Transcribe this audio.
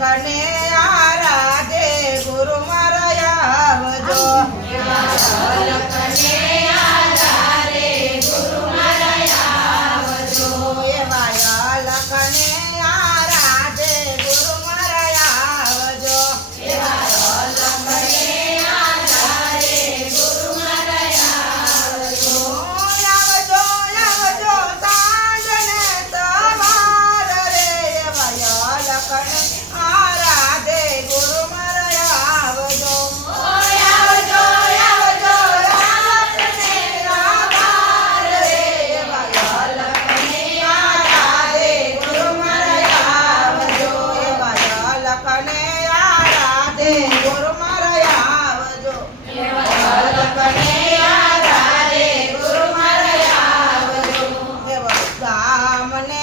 લખને આરાધે ગુરુ મારા આવજો લખને આરાધે ગુરુ મારા આવજો એવા લખને આરાધે ગુરુ મારા આવજો એવા લખને આરાધે ગુરુ મારા આવજો આવજો આવજો સાંજને સવાર રે એવા લખને આરાધે ગુરુ મારા આવજો આવજો આવજો રાતને રાવાર રે એવા લખને આરાધે ગુરુ મારા આવજો એવા લખને આરાધે ગુરુ મારા આવજો એવા લખને આરાધે ગુરુ મારા આવજો એવા ગામને